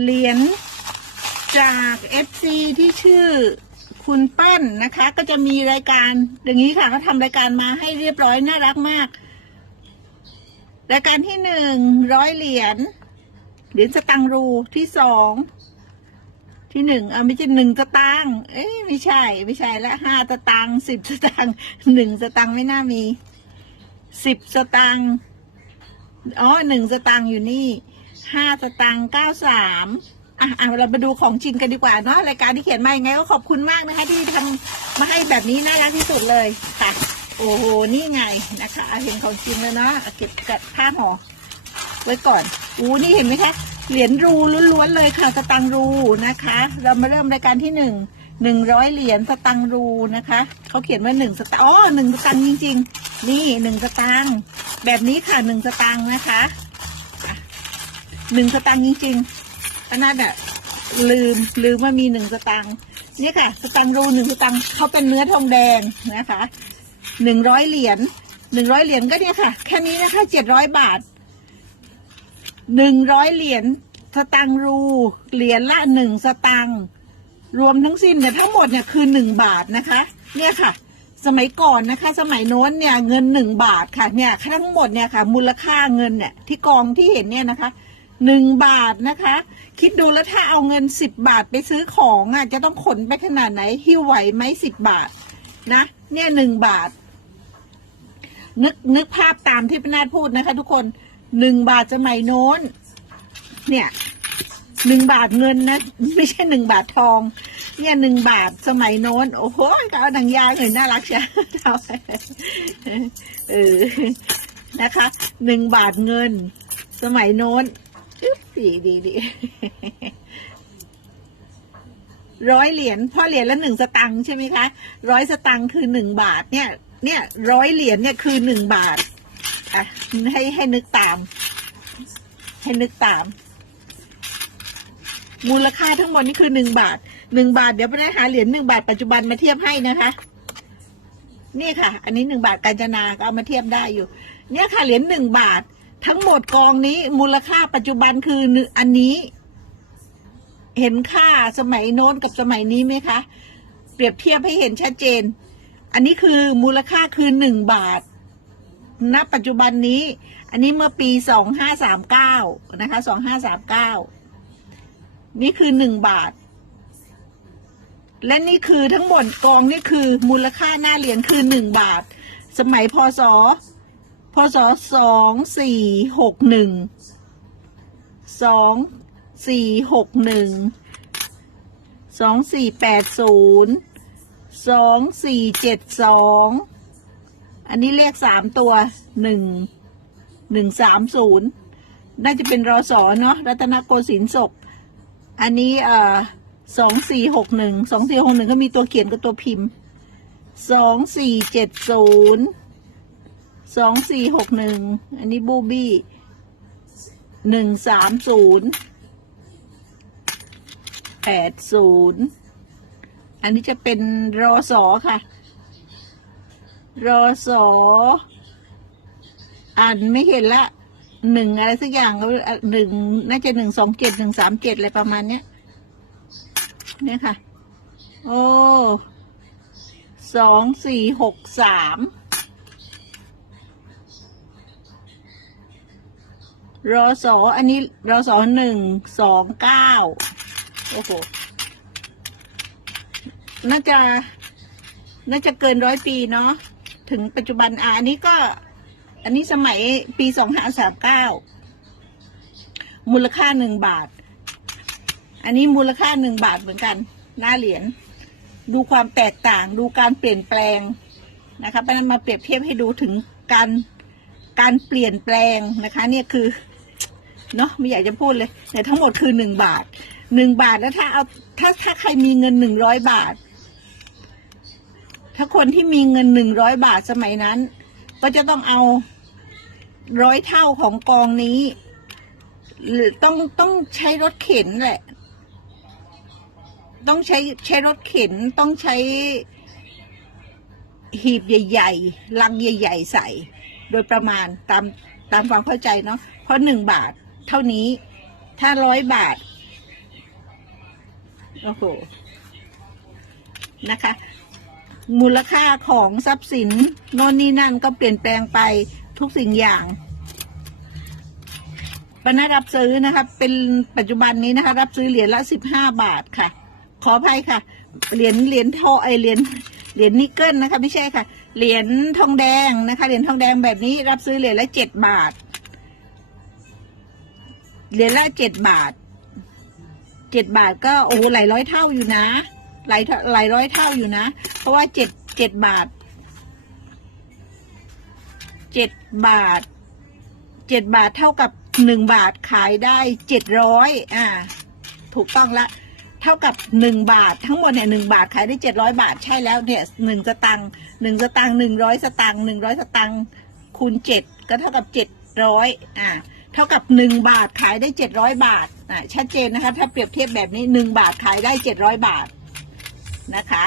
เหรียญจาก FC ที่ชื่อคุณปั้นนะคะ ก็จะมีรายการอย่างนี้ค่ะเขาทำรายการมาให้เรียบร้อยน่ารักมาก รายการที่หนึ่งร้อยเหรียญเหรียญสตังรูที่สองที่หนึ่งเอาไม่ใช่หนึ่งสตางค์เอ้ยไม่ใช่ไม่ใช่ละห้าสตางค์สิบสตางค์หนึ่งสตางค์ไม่น่ามีสิบสตางค์อ๋อหนึ่งสตางค์อยู่นี่ ห้าสตางค์เก้าสามอะอะเรามาดูของจริงกันดีกว่าเนาะรายการที่เขียนมาอย่างไงก็ขอบคุณมากนะคะที่ทำมาให้แบบนี้น่ารักที่สุดเลยค่ะ โอ้โหนี่ไงนะคะเห็นของจริงแล้วเนาะอะเก็บกระผ้าห่อไว้ก่อนอู้นี่เห็นไหมคะเหรียญรูล้วนๆเลยค่ะสตังค์รูนะคะ เรามาเริ่มรายการที่หนึ่งหนึ่งร้อยเหรียญสตังค์รูนะคะเขาเขียนว่าหนึ่งสตางค์อ๋อหนึ่งสตังค์จริง ๆ นี่หนึ่งสตางค์แบบนี้ค่ะหนึ่งสตางค์นะคะ หนึ่งสตางค์จริงๆอันนั้นอะลืมลืมว่ามีหนึ่งสตางค์นี่ค่ะ สตังค์รูหนึ่งสตังค์เขาเป็นเนื้อทองแดงนะคะหนึ่งร้อยเหรียญหนึ่งร้อยเหรียญก็เนี่ยค่ะ แค่นี้นะคะเจ็ดร้อยบาทหนึ่งร้อยเหรียญสตังค์รูเหรียญละหนึ่งสตังค์รวมทั้งสิ้นเนี่ยทั้งหมดเนี่ยคือหนึ่งบาทนะคะ เนี่ยค่ะ สมัยก่อนนะคะ สมัยโน้นเนี่ยเงินหนึ่งบาทค่ะเนี่ยทั้งหมดเนี่ยค่ะ มูลค่าเงินเนี่ยที่กองที่เห็นเนี่ยนะคะ หนึ่งบาทนะคะ คิดดูแล้วถ้าเอาเงินสิบบาทไปซื้อของอะจะต้องขนไปขนาดไหนหิ้วไหวไหมสิบบาท นะ เนี่ยหนึ่งบาท นึกนึกภาพตามที่พนาดพูดนะคะ ทุกคนหนึ่งบาทสมัยโน้น เนี่ยหนึ่งบาทเงินนะ ไม่ใช่หนึ่งบาททอง เนี่ยหนึ่งบาทสมัยโน้น โอ้โหก็เอาหนังยาเลยน่ารักเชียวเอาเออนะคะหนึ่งบาทเงิน สมัยโน้น ดีดีดีร้อยเหรียญพราะเหรียญละหนึ่งสตังค์ใช่ไหมคะร้อยสตังค์คือหนึ่งบาท เนี่ย เนี่ยร้อยเหรียญเนี่ยคือหนึ่งบาทอะให้ให้นึกตาม ให้นึกตาม มูลค่าทั้งหมดนี่คือหนึ่งบาทหนึ่งบาทเดี๋ยวไปได้หาเหรียญหนึ่งบาทปัจจุบันมาเทียบให้นะคะ นี่ค่ะ อันนี้หนึ่งบาทกาญจนาก็เอามาเทียบได้อยู่ เนี่ยค่ะเหรียญหนึ่งบาท ทั้งหมดกองนี้มูลค่าปัจจุบันคืออันนี้ เห็นค่าสมัยโน้นกับสมัยนี้ไหมคะ เปรียบเทียบให้เห็นชัดเจน อันนี้คือมูลค่าคือหนึ่งบาทณปัจจุบันนี้ อันนี้เมื่อปีสองห้าสามเก้านะคะสองห้าสามเก้านี่คือหนึ่งบาท และนี่คือทั้งหมดกองนี่คือมูลค่าหน้าเหรียญคือหนึ่งบาท สมัยพศ พศสองสี่หกหนึ่งสองสี่หกหนึ่งสองสี่แปดศูนย์สองสี่เจ็ดสองอันนี้เลขสามตัวหนึ่งหนึ่งสามศูนย์น่าจะเป็นรอสอเนาะรัตนโกสินทร์ศพอันนี้เอ่อสองสี่หกหนึ่งสองสี่หกหนึ่งก็มีตัวเขียนกับตัวพิมพ์สองสี่เจ็ดศูนย์ สองสี่หกหนึ่งอันนี้บูบี้หนึ่งสามศูนย์แปดศูนย์อันนี้จะเป็นรอสอค่ะ รอสออ่านไม่เห็นละหนึ่งอะไรสักอย่างก็หนึ่งน่าจะหนึ่งสองเจ็ดหนึ่งสามเจ็ดอะไรประมาณเนี้ยเนี่ยค่ะ โอ้สองสี่หกสาม รอสออันนี้รอสอหนึ่งสองเก้าโอ้โหน่าจะ น่าจะเกินร้อยปีเนาะถึงปัจจุบันอะอันนี้ก็ อันนี้สมัยปีสองห้าสามเก้ามูลค่าหนึ่งบาท อันนี้มูลค่าหนึ่งบาทเหมือนกัน หน้าเหรียญดูความแตกต่างดูการเปลี่ยนแปลงนะคะเพราะนั้นมาเปรียบเทียบให้ดูถึงการการเปลี่ยนแปลงนะคะ เนี่ยคือ เนาะไม่อยากจะพูดเลยแต่ทั้งหมดคือหนึ่งบาทหนึ่งบาทแล้วถ้าเอาถ้าถ้าใครมีเงินหนึ่งร้อยบาท ถ้าคนที่มีเงินหนึ่งร้อยบาทสมัยนั้น ก็จะต้องเอาร้อยเท่าของกองนี้ หรือต้องต้องใช้รถเข็นแหละ ต้องใช้ใช้รถเข็นต้องใช้หีบใหญ่ๆลังใหญ่ ๆ ใส่ โดยประมาณตามตามความเข้าใจเนาะเพราะหนึ่งบาท เท่านี้ ถ้าร้อยบาท โอ้โห นะคะ มูลค่าของทรัพย์สินโน่นนี่นั่นก็เปลี่ยนแปลงไปทุกสิ่งอย่างปนัดรับซื้อนะคะเป็นปัจจุบันนี้นะคะ รับซื้อเหรียญละสิบห้าบาทค่ะ ขออภัยค่ะ เหรียญเหรียญทอไอเหรียญเหรียญนิกเกิลนะคะ ไม่ใช่ค่ะ เหรียญทองแดงนะคะ เหรียญทองแดงแบบนี้รับซื้อเหรียญละเจ็ดบาท เหรียญละเจ็ดบาทเจ็ดบาทก็โอ้โหหลายร้อยเท่าอยู่นะหลายหลายร้อยเท่าอยู่นะ เพราะว่าเจ็ดเจ็ดบาทเจ็ดบาทเจ็ดบาทเท่ากับหนึ่งบาทขายได้เจ็ดร้อยอ่า ถูกต้องละ เท่ากับหนึ่งบาททั้งหมดเนี่ยหนึ่งบาทขายได้เจ็ดร้อยบาทใช่แล้วเนี่ยหนึ่งสตังค์หนึ่งสตังค์หนึ่งร้อยสตังค์หนึ่งร้อยสตังค์คูณเจ็ดก็เท่ากับเจ็ดร้อยอ่า เท่ากับหนึ่งบาทขายได้เจ็ดร้อยบาทอ่าชัดเจนนะคะ ถ้าเปรียบเทียบแบบนี้หนึ่งบาทขายได้เจ็ดร้อยบาทนะคะ